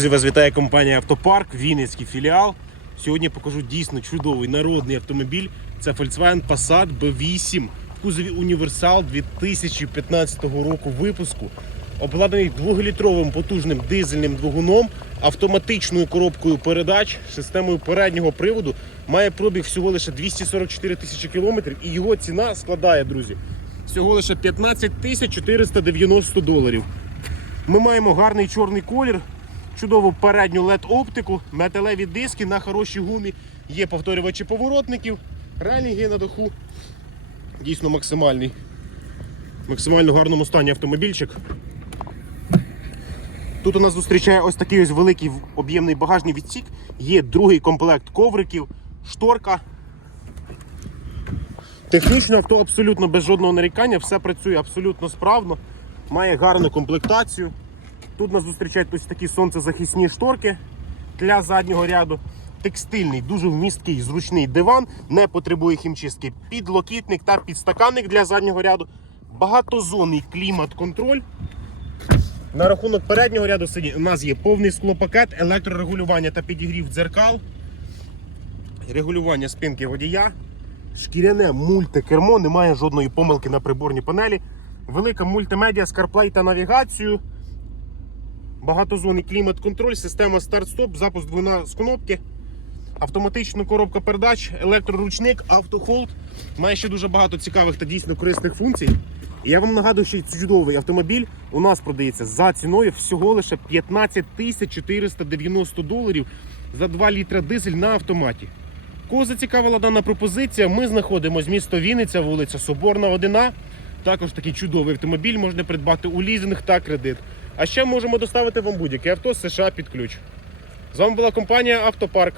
Друзі, вас вітає компанія Автопарк, Вінницький філіал. Сьогодні покажу дійсно чудовий народний автомобіль. Це Volkswagen Passat B8 в кузові Універсал 2015 року випуску. Обладнаний 2-літровим потужним дизельним двигуном, автоматичною коробкою передач, системою переднього приводу. Має пробіг всього лише 244 тисячі кілометрів і його ціна складає, друзі, всього лише 15 тисяч 490 доларів. Ми маємо гарний чорний колір, чудову передню LED оптику, металеві диски на хорошій гумі, є повторювачі поворотників, релінги на даху. Дійсно максимальний. Максимально гарному стані автомобільчик. Тут у нас зустрічає ось такий ось великий об'ємний багажний відсік. Є другий комплект ковриків, шторка. Технічно авто абсолютно без жодного нарікання, все працює абсолютно справно, має гарну комплектацію. Тут нас зустрічають ось такі сонцезахисні шторки для заднього ряду. Текстильний, дуже вмісткий, зручний диван, не потребує хімчистки. Підлокітник та підстаканник для заднього ряду. Багатозонний клімат-контроль. На рахунок переднього ряду сидінь у нас є повний склопакет, електрорегулювання та підігрів дзеркал, регулювання спинки водія, шкіряне мультикермо, немає жодної помилки на приборній панелі. Велика мультимедіа CarPlay та навігацію. Багатозонний клімат-контроль, система старт-стоп, запуск двигуна з кнопки, автоматична коробка передач, електроручник, автохолд. Має ще дуже багато цікавих та дійсно корисних функцій. Я вам нагадую, що чудовий автомобіль у нас продається за ціною всього лише 15 тисяч 490 доларів за 2 літра дизель на автоматі. Кого зацікавила дана пропозиція, ми знаходимося місто Вінниця, вулиця Соборна, 1А. Також такий чудовий автомобіль можна придбати у лізинг та кредит. А ще можемо доставити вам будь-яке авто з США під ключ. З вами була компанія Автопарк.